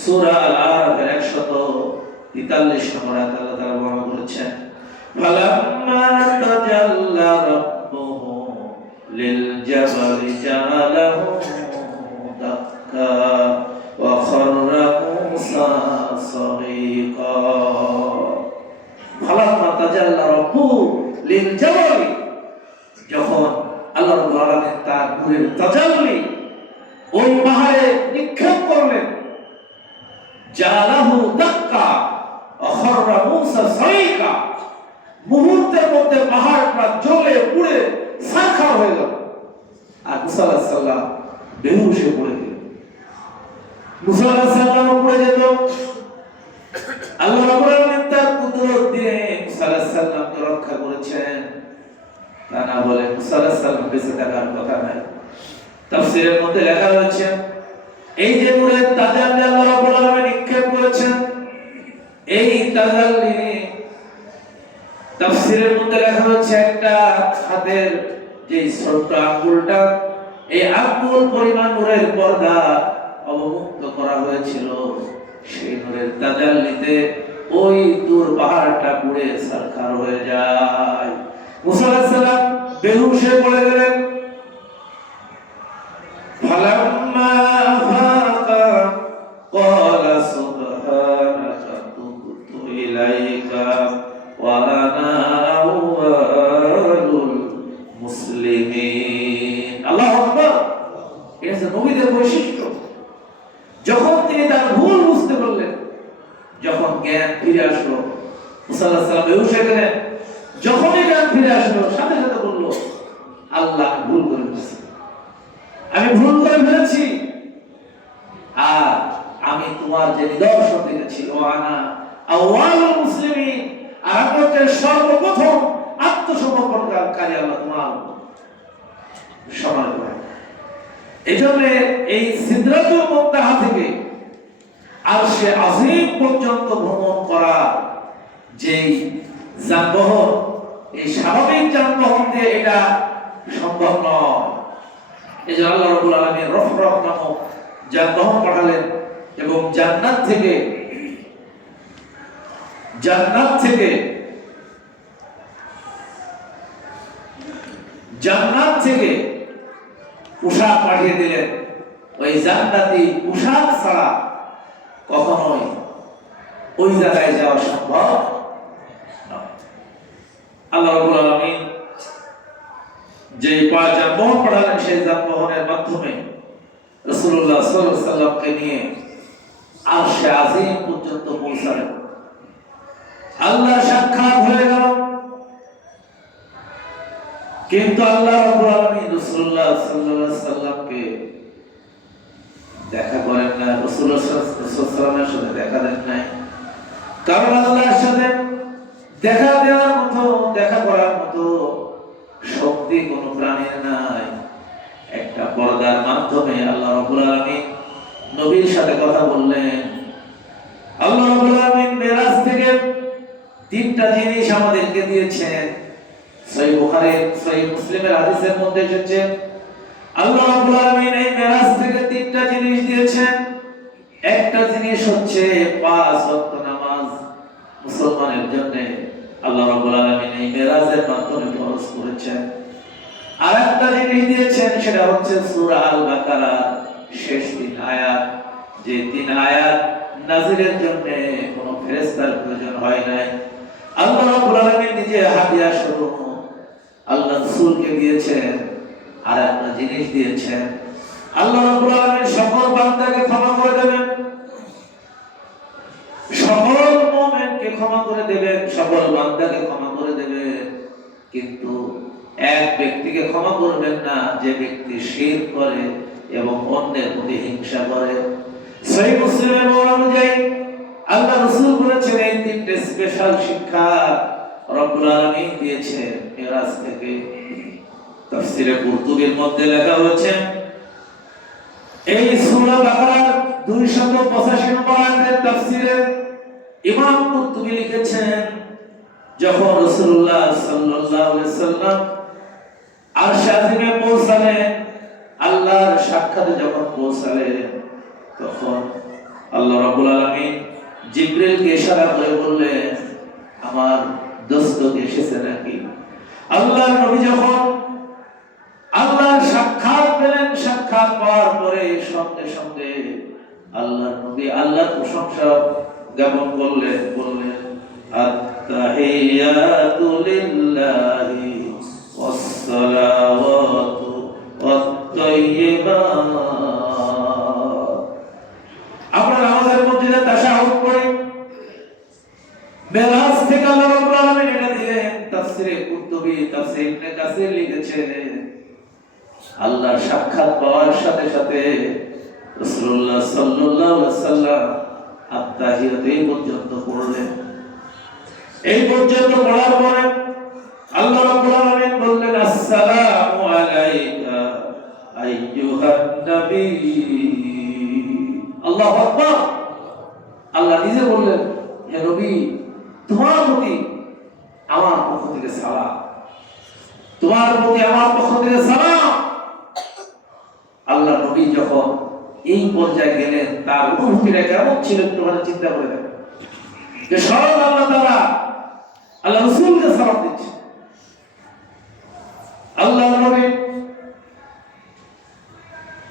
সূরা আল-আরাফের 143 নম্বর আয়াত আল্লাহ তাআলা বর্ণনা করেছেন, ফালাম্মা তাজাল্লা রাব্বুহু লিল জাবালি জাআলাহু দাক্কা ওয়া খাররা মূসা সাগীকা। ফালাম্মা তাজাল্লা রাব্বুহু লিল জাবালি, যখন আল্লাহ রাব্বুল আলামিন তার নূরের তাজাল্লি ওই পাহাড়ে নিক্ষেপ করলেন, জাআলাহু দাক্কা ওয়া খাররা মূসা সাগীকা, মুহূর্তের মধ্যে পাহাড়টা জ্বলে পুড়ে ছারখার হয়ে গেল। আর মুসা আলাইহিস সালাম বেহুশ হয়ে পড়ে গেলেন। মুসা আলাইহিস সালাম পড়ে যেত, আল্লাহ রাব্বুল আলামিন তার কুদরত দিয়ে মুসা আলাইহিস সালামকে রক্ষা করেছেন। তা না বলে মুসা আলাইহিস সালাম বেঁচে থাকার কথা নাই। তাফসীরের মধ্যে লেখা হয়েছে, এই যে নূরের তাজাল্লি আল্লাহ রাব্বুল আলামিন নিক্ষেপ করেছেন, এই তাজাল্লি তাফসীরের মধ্যে লেখা হচ্ছে একটা হাতের যে ছোট আঙ্গুলটা, এই আঙ্গুল পরিমাণ নূরের পর্দা অবমুক্ত করা হয়েছিল। সেই নূরের তাজাল্লিতে ওই দূর পাহাড়টা পুড়ে ছারখার হয়ে যায়। মুসা আলাইহিস সালাম বেহুশ হয়ে পড়ে গেলেন। ফালাম্মা আফাকা ক্বালা সুবহানাকা তুবতু ইলাইকা ওয়া আনা আউয়ালুল মুসলিমিন। আল্লাহু আকবার। এটা হচ্ছে নবীদের বৈশিষ্ট্য। যখন তিনি তার ভুল বুঝতে পারলেন, যখন জ্ঞান ফিরে আসলো, মুসা আলাইহিস সালাম বেহুশ হয়ে গেলেন। যখনই জ্ঞান ফিরে আসলো, সাথে সাথে বলল, আল্লাহ আমি ভুল করে ফেলেছি, আমি ভুল করে ফেলেছি। আর আমি তোমার যে নিদর্শন দেখেছি, ও আনা আউয়ালুল মুসলিমিন, আর আমি হচ্ছে সর্বপ্রথম আত্মসমর্পণকারী আল্লাহ তোমার সমাজ। এই জন্য এই সিদরাতুল মুনতাহা থেকে আরশে আজিম পর্যন্ত ভ্রমণ করা যেই যানবাহন, এই স্বাভাবিক যানবাহন দিয়ে এটা সম্ভব নয়। এই জন্য আল্লাহ রাব্বুল আলামিন রফরফ নামক যানবাহন পাঠালেন এবং জান্নাত থেকে জান্নাত থেকে পোশাক পাঠিয়ে দিলেন। ওই জান্নাতি পোশাক ছাড়া কখনোই ওই জায়গায় যাওয়া সম্ভব নয়। আল্লাহ রাব্বুল আলামিন যে যানবাহন পাঠালেন, সেই যানবাহনের মাধ্যমে রাসূলুল্লাহ সাল্লাল্লাহু আলাইহি সাল্লামকে নিয়ে আরশে আজিম পর্যন্ত পৌঁছালেন। আল্লাহর সাক্ষাৎ হয়ে গেল, কিন্তু আল্লাহ রাব্বুল আলামিন রাসূলুল্লাহ সাল্লাল্লাহু আলাইহি সাল্লামকে দেখা করেন না, রাসূলুল্লাহ সাল্লাল্লাহু আলাইহি সাল্লামের সাথে দেখা দেন নাই। কারণ আল্লাহর সাথে দেখা দেওয়ার মতো, দেখা করার মতো শক্তি কোন প্রাণীর নাই। একটা পর্দার মাধ্যমে আল্লাহ রাব্বুল আলামিন নবীর সাথে কথা বললেন। আল্লাহ রাব্বুল আলামিন মেরাজ থেকে তিনটা জিনিস আমাদেরকে দিয়েছেন। সহিহ বুখারী, সহিহ মুসলিমের হাদিসের মধ্যে এসেছে, আল্লাহ রাব্বুল আলামিন এই মেরাজ থেকে তিনটা জিনিস দিয়েছেন। একটা জিনিস হচ্ছে 5 ওয়াক্ত নামাজ মুসলমানের জন্য আল্লাহ রাব্বুল আলামিন এই মেরাজের মাধ্যমে ফরজ করেছেন। আরেকটা জিনিস দিয়েছেন, সেটা হচ্ছে সূরা আল বাকারা শেষ 3 আয়াত, যে 3 আয়াত নাজিলের জন্য কোনো ফেরেশতার প্রয়োজন হয় নাই। আল্লাহ রাব্বুল আলামিন নিজে হাদিয়া স্বরূপ আল্লাহ রাসূলকে দিয়েছেন। আর একটা জিনিস দিয়েছেন, আল্লাহ রাব্বুল আলামিন সকল বান্দাকে ক্ষমা করে দেবেন, সকল মুমিনকে ক্ষমা করে দেবেন, সকল বান্দাকে ক্ষমা করে দেবেন, কিন্তু এক ব্যক্তিকে ক্ষমা করবেন না, যে ব্যক্তি শিরক করে এবং অন্যের প্রতি হিংসা করে। সহিহ মুসলিমের বর্ণনা অনুযায়ী আল্লাহ রাসূল বলেছেন, এই তিনটে স্পেশাল শিক্ষা রব্বুল আলামিন দিয়েছেন মেরাজ থেকে। তাফসীরে কুরতুবীর মধ্যে লেখা হয়েছে, এই সূরা বাকারার 285 নম্বর আয়াতের তাফসীরে ইমাম কুরতুবী লিখেছেন, যখন রাসূলুল্লাহ সাল্লাল্লাহু আলাইহি সাল্লাম আরশে আজিমে পৌঁছালেন, আল্লাহর সাক্ষাতে যখন পৌঁছালেন, তখন আল্লাহ রাব্বুল আলামিন জিবরিলকে ইশারা করে বললেন, আমার দোস্ত এসেছে নাকি? আল্লাহর নবী যখন আল্লাহর সাক্ষাৎ পেলেন, সাক্ষাৎ পাওয়ার পরে সঙ্গে সঙ্গে আল্লাহর নবী আল্লাহর প্রশংসা জ্ঞাপন করলেন, বললেন, আত-তাহিয়াতু লিল্লাহি ওয়াস-সালাওয়াতু ওয়াত-তাইয়্যিবাত। আমরা নামাজের মধ্যে তাশাহুদ পড়ি, মেরাজ থেকে আল্লাহ রাব্বুল আলামিন এটা দিলেন। তাফসীরে কুরতুবী, তাফসীর ইবনে কাসির লিখেছেন, আল্লাহর সাক্ষাৎ পাওয়ার সাথে সাথে রাসূলুল্লাহ সাল্লাল্লাহু আলাইহি ওয়াসাল্লাম আত-তাহিয়াত এই পর্যন্ত পড়লেন। এই পর্যন্ত পড়ার পরে আল্লাহ রাব্বুল আলামিন বললেন, আসসালামু আলাইকা আইয়ুহান নবী। আল্লাহু আকবার। আল্লাহ নিজে বললেন, হে নবী, তোমার প্রতি আমার পক্ষ থেকে সালাম, তোমার প্রতি আমার পক্ষ থেকে সালাম। আল্লাহ নবী যখন এই পর্যায়ে গেলেন, তার অনুভূতিটা কেমন ছিল একটুখানি চিন্তা করে দেখেন, যে স্বয়ং আল্লাহ তাআলা আল্লাহ রাসূলকে সালাম দিচ্ছে। আল্লাহ নবী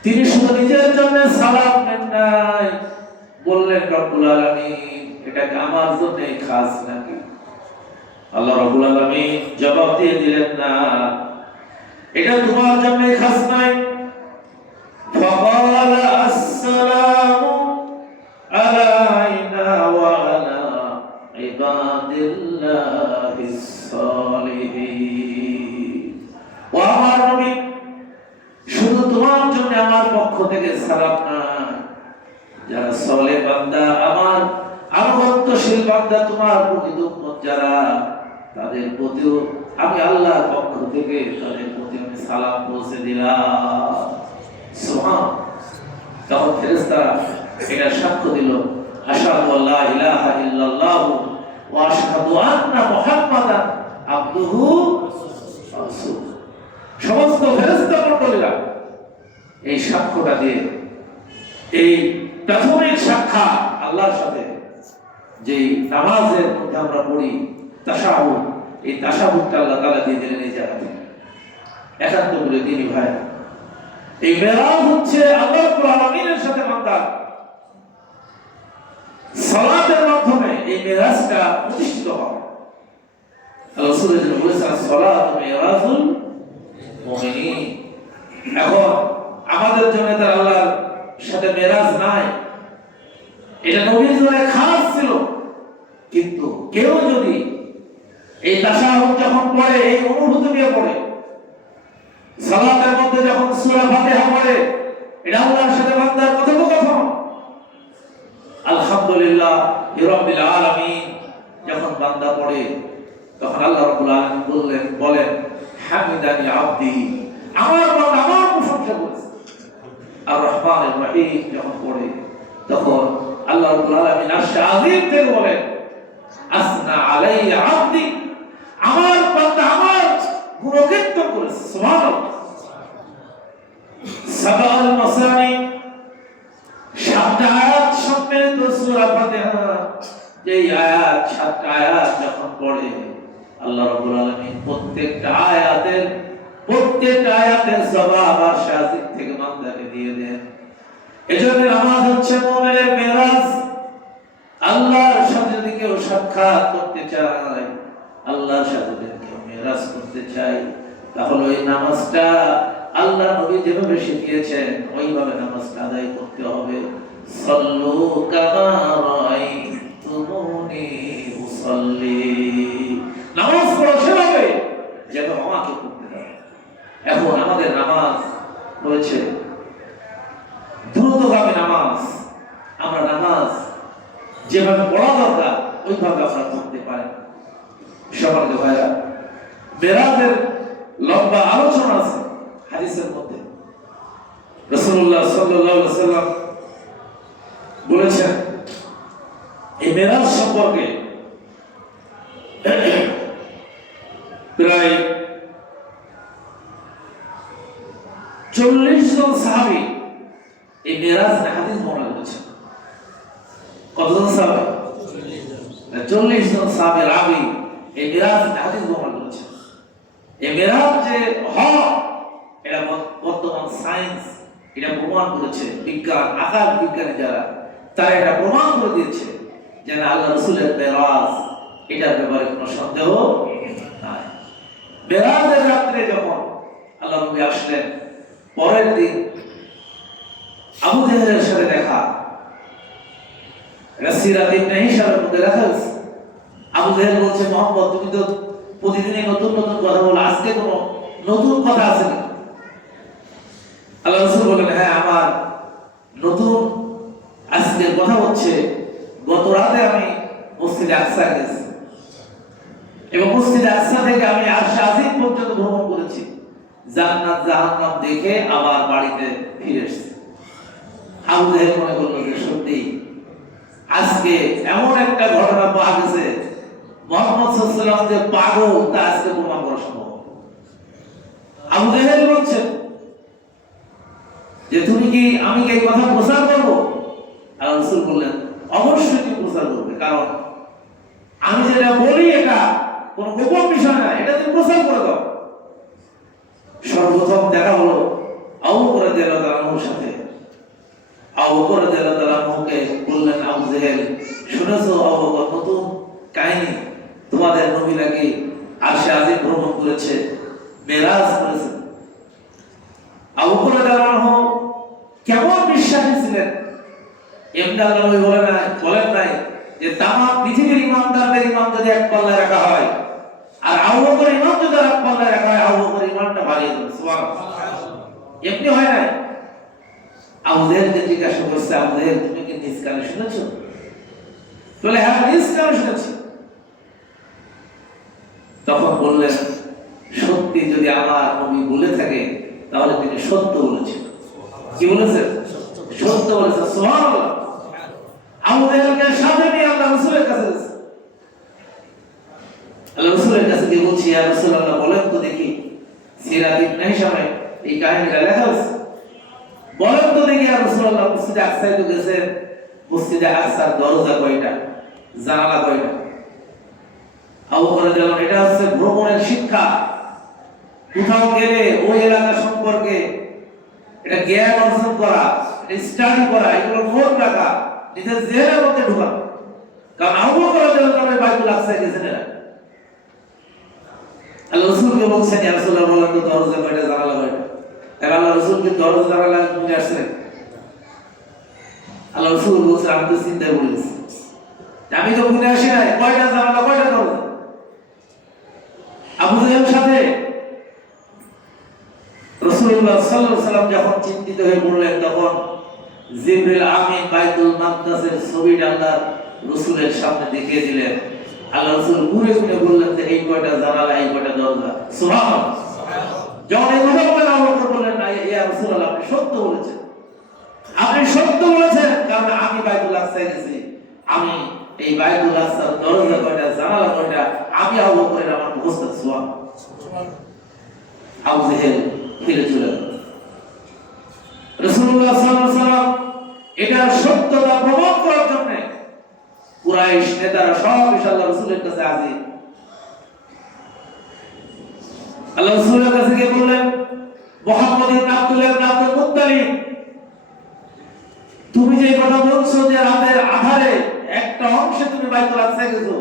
তিনি শুধু নিজের জন্য সালাম নেন নাই, বললেন, রব্বুল আলামিন এটা কি আমার জন্য খাস নাকি? আল্লাহ রাব্বুল আলামিন জবাব দিয়ে দিলেন, না, এটা তোমার জন্য খাস নাই। ফাকালা আসসালামু আলাইনা ওয়া আলা ইবাদিল্লাহিস সালিহিন। ও আমার নবী, শুধু তোমার জন্য আমার পক্ষ থেকে সালাম না, যারা সালেহ বান্দা, আমার আনুগত্যশীল বান্দা, তোমার প্রতি উম্মত যারা, তাদের প্রতিও আমি আল্লাহর পক্ষ থেকে তাদের প্রতি আমি সালাম পৌঁছে দিলাম। সুবহান। তখন ফেরেশতারা এটা সাক্ষ্য দিল, আশহাদু আল্লা ইলাহা ইল্লাল্লাহ ওয়া আশহাদু আন্না মুহাম্মাদান আবদুহু ওয়া রাসূলুহু। সমস্ত ফেরেশতা মণ্ডলীরা এই সাক্ষ্যটা দিয়ে, এই প্রাথমিক সাক্ষাৎ আল্লাহর সাথে, যে নামাজের মধ্যে আমরা পড়ি তাশাহুদ, এই তাশাহুদটা আল্লাহ তাআলা দিয়ে দিলেন এই জায়গা থেকে। একান্ত করে দিনই ভাই, এই মেরাজ হচ্ছে আল্লাহ রাব্বুল আলামিনের সাথে বান্দার সালাতের মাধ্যমে এই মেরাজটা প্রতিষ্ঠিত হয়। আল্লাহ রাসূল বলেছেন সালাতু মিরাজুল মুমিনিন। এখন আমাদের জন্য তার আল্লাহর সাথে মেরাজ নাই, এটা নবীর জন্য খাস ছিল। কিন্তু কেউ যদি এই তাশাহুদ যখন পড়ে, এই অনুভূতি নিয়ে পড়ে, সালাতের মধ্যে যখন সূরা ফাতিহা পড়ে, এটা আল্লাহর সাথে বান্দার কথোপকথন। আলহামদুলিল্লাহ রাব্বিল আলামিন যখন বান্দা পড়ে, তখন আল্লাহ রাব্বুল আলামিন বলেন হামিদানি আবদি, আমার বান্দা আমার প্রশংসা করেছে। আর রহমানির রহিম যখন পড়ে, তখন আল্লাহ রাব্বুল আলামিন আরশে আযীম থেকে বলেন আসনা আলাইয়া আবদি, আমার বান্দা আমার গুণকীর্তন করেছে। সুবহানাল্লাহ। সাবাল মাসানি, সাতটা আয়াত সম্মিলিত সূরা ফাতিহা, এই আয়াত, সাতটা আয়াত যখন পড়ে, আল্লাহ রাব্বুল আলামিন প্রত্যেকটা আয়াতের জবাব আর শাহিদ থেকে বান্দাকে দিয়ে দেন। এজন্য নামাজ হচ্ছে মুমিনের মেরাজ। আল্লাহর সাথে যদি কেউ সাক্ষাৎ করতে চায়, আল্লাহর সাথে যদি কেউ মেরাজ করতে চায়, তাহলে ওই নামাজটা আল্লাহ নবী যেভাবে শিখিয়েছেন ওইভাবে নামাজটা আদায় করতে হবে। সাল্লু কামা রাআইতুমুনি উসাল্লি, নামাজ পড়ো সেভাবে যেন আমাকে করতে দাও। এখন আমাদের নামাজ রয়েছে দ্রুতগামী নামাজ। আমরা নামাজ যেভাবে পড়া দরকার ওইভাবে আমরা পড়তে পারি। সম্মানিত ভাইরা, মেরাজের লম্বা আলোচনা আছে হাদিসের মধ্যে। রাসূলুল্লাহ সাল্লাল্লাহু আলাইহি ওয়াসাল্লাম বলেছেন এই মেরাজ সম্পর্কে প্রায় 40 জন সাহাবী এই মেরাজ হাদিস বর্ণনা করেছেন। কতজন সাহাবী? 40 জন সাহাবী রাবী এই মেরাজ হাদিস বর্ণনা করেছেন। এই মেরাজ যে হক, এটা বর্তমান সায়েন্স এটা প্রমাণ করেছে। বিজ্ঞান, আকাশ বিজ্ঞানী যারা, তারা এটা প্রমাণ করে দিয়েছে যে আল্লাহ রাসূলের মেরাজ, এটার ব্যাপারে কোনো সন্দেহ নাই। মেরাজের রাত্রে যখন আল্লাহ নবী আসলেন, পরের দিন আবু জাহেলের সাথে দেখা, এটা সিরাত ইবনে হিশামের মধ্যে লেখা হয়েছে। আবু জাহেল বলছে, মুহাম্মদ তুমি তো প্রতিদিনই নতুন নতুন কথা বলো, আজকে কোনো নতুন কথা আছে না? আল্লাহ রাসূল বলেন, হ্যাঁ আমার নতুন আজকে কথা হচ্ছে, গত রাতে আমি মসজিদে আকসা গেছি এবং মসজিদে আকসা থেকে আমি আরশে আযীম পর্যন্ত ভ্রমণ করেছি, জান্নাত জাহান্নাম দেখে আবার বাড়িতে ফিরে এসেছি। আবু জাহেল মনে করলো যে সত্যি আজকে এমন একটা ঘটনা পাওয়া গেছে, মুহাম্মদ সাল্লাল্লাহু আলাইহি ওয়াসাল্লাম যে পাগল তা আজকে প্রমাণ করা সম্ভব। আবু জাহেল বলছেন যে তুমি কি, আমি কি এই কথা প্রচার করবো? আল্লাহ রাসূল বললেন, অবশ্যই তুমি প্রচার করবে, কারণ আমি যেটা বলি এটা কোনো গোপন বিষয় না, এটা তুমি প্রচার করে দাও। সর্বপ্রথম দেখা হলো আবু বকর রাদিয়াল্লাহু তাআলার সাথে। আবু বকর রাদিয়াল্লাহু তাআলাকে বললেন, আবু জাহেল শুনেছো আবু বকর নতুন কাহিনী, তোমাদের নবী নাকি আরশে আযীম ভ্রমণ করেছে, মেরাজ করেছে। আবু বকর রাদিয়াল্লাহু কেমন বিশ্বাসী ছিলেন, এমনি আল্লাহ নবী বলেন নাই যে তামাম পৃথিবীর ইমানদারদের ইমান যদি এক পাল্লায় রাখা হয় আর আবু বকরের ইমান যদি এক পাল্লায় রাখা হয়, আবু বকরের ইমানটা বাড়িয়ে দেবে। সুবহানাল্লাহ। এমনি হয় না। আবু জাহেলকে জিজ্ঞাসা করছে, আবু জাহেল তুমি কি নিজ কানে শুনেছো? বলে, হ্যাঁ নিজ কানে শুনেছি। তখন বললেন, সত্যি যদি আমার নবী বলে থাকে তাহলে তিনি সত্য বলেছেন। কি বলেছেন? সত্য বলেছেন। সুবহানাল্লাহ। আবু জাহেলকে সাথে নিয়ে আল্লাহ রাসূলের কাছে গেছে। আল্লাহ রাসূলের কাছে গিয়ে বলছি, ইয়া রাসূলুল্লাহ বলেন তো দেখি, সিরাত ইবনে হিশামে এই কাহিনীটা লেখা আছে, বলেন তো দেখি ইয়া রাসূলুল্লাহ মসজিদে আকসায় তো গেছেন, মসজিদে আকসার দরজা কয়টা, জানালা কয়টা? আবু বকর রাদিয়াল্লাহু, এটা হচ্ছে ভ্রমণের শিক্ষা। কোথাও গেলে ওই এলাকা সম্পর্কে এটা জ্ঞান অর্জন করা, স্টাডি করা, এগুলো নোট রাখা, নিজের জেহেনের মধ্যে ঢোকানো। কারণ আবু বকর রাদিয়াল্লাহু আনহু বাইতুল আকসায় গেছেন এরা। আল্লাহ রাসূলকে বলছেন, ইয়া রাসূলুল্লাহ বলেন তো দরজা কয়টা, জানালা কয়টা? এখন আল্লাহ রাসূলকে দরজা জানালা বুঝে আসছে। আল্লাহ রাসূল বলছেন, আমি তো চিন্তায় পড়ে গেছি, আমি তো বুঝে আসি নাই কয়টা জানালা কয়টা দরজা। আবু জাহেলের সাথে রাসূলুল্লাহ সাল্লাল্লাহু আলাইহি ওয়াসাল্লাম যখন চিন্তিত হয়ে পড়লেন, তখন জিবরিল আমিন বাইতুল মাকদাসের ছবিটা আল্লাহ রাসূলের সামনে দেখিয়ে দিলেন। আল্লাহ রাসূল ঘুরে ঘুরে বললেন যে এই কয়টা জানালা, এই কয়টা দরজা। সুবহানাল্লাহ। যখন এই কথা বললেন, আবু বকর বললেন, না ইয়া রাসূলুল্লাহ, আপনি সত্য বলেছেন, আপনি সত্য বলেছেন। কারণ আমি বাইতুল আকসায় গেছি, আমি এই বাইতুল আকসার দরজা কয়টা, জানালা কয়টা, আমি আবু বকরের আমার মুখস্থ। সুবহানাল্লাহ। আবু জাহেল ফিরে চলে গেল। রাসূলুল্লাহ সাল্লাল্লাহু আলাইহি ওয়াসাল্লাম এটা সত্যতা প্রমাণ করার জন্য কুরাইশ নেতারা সব ইনশাআল্লাহ রাসূলের কাছে হাজির। আল্লাহ রাসূলের কাছে গিয়ে বললেন, মুহাম্মদ ইবনে আব্দুল্লাহ ইবনে আব্দুল মুত্তালিব, তুমি যে কথা বলছো যে রাতের আধারে একটা অংশে তুমি বাইতুল আকসায় গেছো,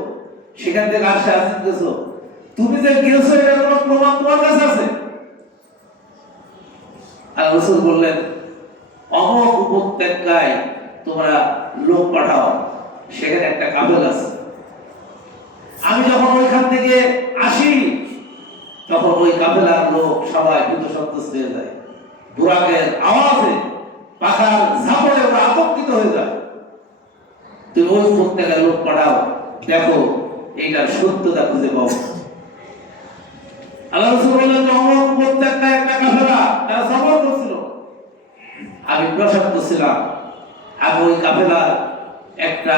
সেখান থেকে আরশে আজিম গেছো, তুমি যে গেছো এটার কোনো প্রমাণ তোমার কাছে আছে? আল্লাহ রাসূল বললেন, অমুক উপত্যকায় তোমরা লোক পাঠাও, সেখানে একটা কাফেলা আছে। আমি যখন ওইখান থেকে আসি, তখন ওই কাফেলার লোক সবাই ভীত সন্ত্রস্ত হয়ে যায়, বুরাকের আওয়াজে, পাখার ঝাপড়ে ওরা আতঙ্কিত হয়ে যায়। তুমি ওই উপত্যকায় লোক পাঠাও, দেখো এইটার সত্যতা খুঁজে পাও। আল্লাহ রাসূল বললেন, অমুক উপত্যকায় একটা কাফেলা তারা সফর করছিল, আমি প্রশান্ত ছিলাম, আমি ওই কাফেলার একটা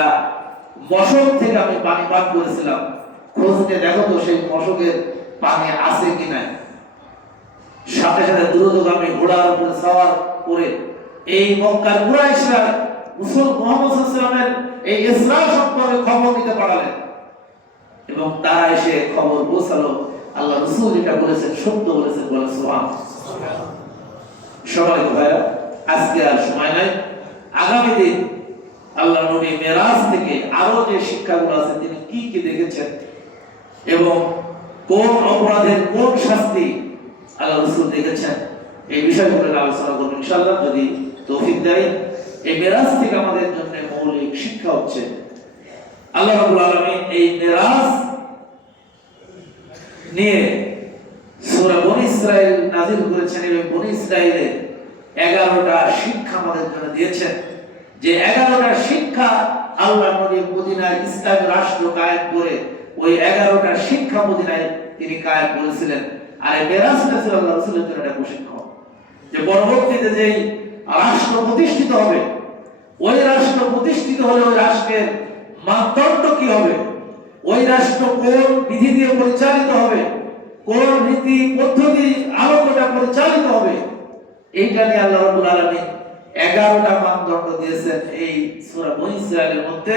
মশক থেকে আমি পানি পান করেছিলাম, খোঁজ নিয়ে দেখো তো সেই মশকের পানি আছে কিনা। সাথে সাথে দ্রুতগামী ঘোড়ার উপরে সওয়ার করে এই মক্কার কুরাইশরা মুহাম্মদ সাল্লাল্লাহু আলাইহি ওয়াসাল্লামের এই ইসরা সম্পর্কে খবর দিতে পারলেন, এবং তারা এসে খবর পৌঁছালো আল্লাহ রাসূল এটা বলেছেন, সত্য বলেছেন। বলে সুবহানাল্লাহ। সবাই ভাইরা, আজকে আর সময় নাই, আগামী দিন আল্লাহ নবী মেরাজ থেকে আরো যে শিক্ষাগুলো আছে, তিনি কি কি দেখেছেন এবং কোন অপরাধের কোন শাস্তি আল্লাহ রাসূল দেখেছেন, এই বিষয়গুলো আলোচনা করব ইনশাআল্লাহ, যদি তৌফিক দেয়। এই মেরাজ থেকে আমাদের জন্য মৌলিক শিক্ষা হচ্ছে, আল্লাহ রাব্বুল আলামিন এই মেরাজ নিয়ে সূরা বনী ইসরাঈল নাযিল করেছেন, এবং বনী ইসরাঈলের 11টা শিক্ষা আমাদের জন্য দিয়েছেন। যে 11টা শিক্ষা আল্লাহ নবী মদিনায় ইসলামী রাষ্ট্র কায়েম করে ওই 11টা শিক্ষা মদিনায় তিনি কায়েম করেছিলেন। আর এই মেরাজটা ছিল আল্লাহ রাসূলের জন্য একটা প্রশিক্ষণ, যে পরবর্তীতে যেই রাষ্ট্র প্রতিষ্ঠিত হবে, ওই রাষ্ট্র প্রতিষ্ঠিত হলে ওই রাষ্ট্রের মানদণ্ড কি হবে, ওই রাষ্ট্র কোন বিধি দিয়ে পরিচালিত হবে, কোন রীতি পদ্ধতি আলোচনা পরিচালিত হবে, এইটা নিয়ে আল্লাহ রাব্বুল আলামিন 11টা মানদণ্ড দিয়েছেন এই সূরা বনী ইসরাঈলের মধ্যে,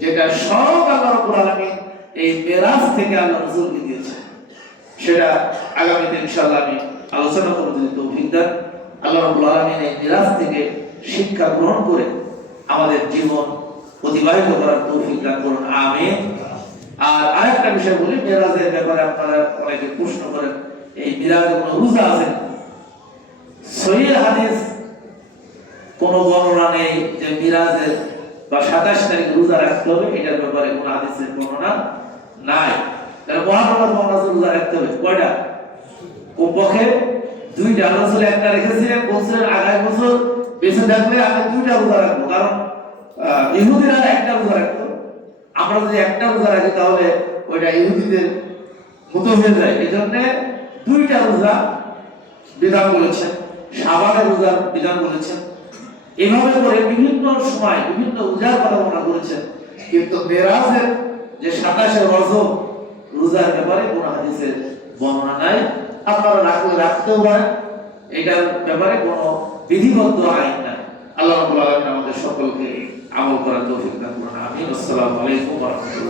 যেটা সব আল্লাহ রাব্বুল আলামিন এই মেরাজ থেকে আল্লাহ রাসূলকে দিয়েছেন। সেটা আগামীতে ইনশাআল্লাহ আমি আলোচনা করব, যদি তৌফিক দেন। আল্লাহ রাব্বুল আলামিন এই মেরাজ থেকে শিক্ষা গ্রহণ করে আমাদের জীবন অতিবাহিত করার তৌফিক দান করুন, আমিন। আর আরেকটা বিষয় বলি, মেরাজের ব্যাপারে আপনারা অনেকে প্রশ্ন করেন, এই মেরাজে কোনো রোজা আছে? সহিহ হাদিস কোন বর্ণনা নেই যে মিরাজের বা 27 তারিখ রোজা রাখতে হবে, এটার ব্যাপারে কোন হাদিসের বর্ণনা নাই। তাহলে মহানবর বর্ণনা রোজা রাখতে হবে কয়টা? ও পক্ষে 2টা। রাসূল একটা রেখেছিলেন, বছরের আগামী বছর বেঁচে থাকলে আমি 2টা রোজা রাখবো, কারণ ইহুদিরা একটা রোজা রাখতো। আমরা যদি একটা রোজা রাখি তাহলে ওইটা ইহুদিদের মতো হয়ে যায়, এই জন্য 2টা রোজা বিধান বলেছেন, শাবানের রোজার বিধান বলেছেন। এভাবে করে বিভিন্ন সময় বিভিন্ন রোজার কথা বর্ণনা করেছেন, কিন্তু মেরাজের যে 27 রজব রোজার ব্যাপারে কোন হাদিসের বর্ণনা নাই। আপনারা রাখলে রাখতেও পারেন, এটার ব্যাপারে কোনো বিধিবদ্ধ আইন নাই। আল্লাহ রাব্বুল আলামিন আমাদের সকলকে আমল করার তৌফিক দান করুন, আমিন। আসসালামু আলাইকুম ওয়া রাহমাতুল্লাহ।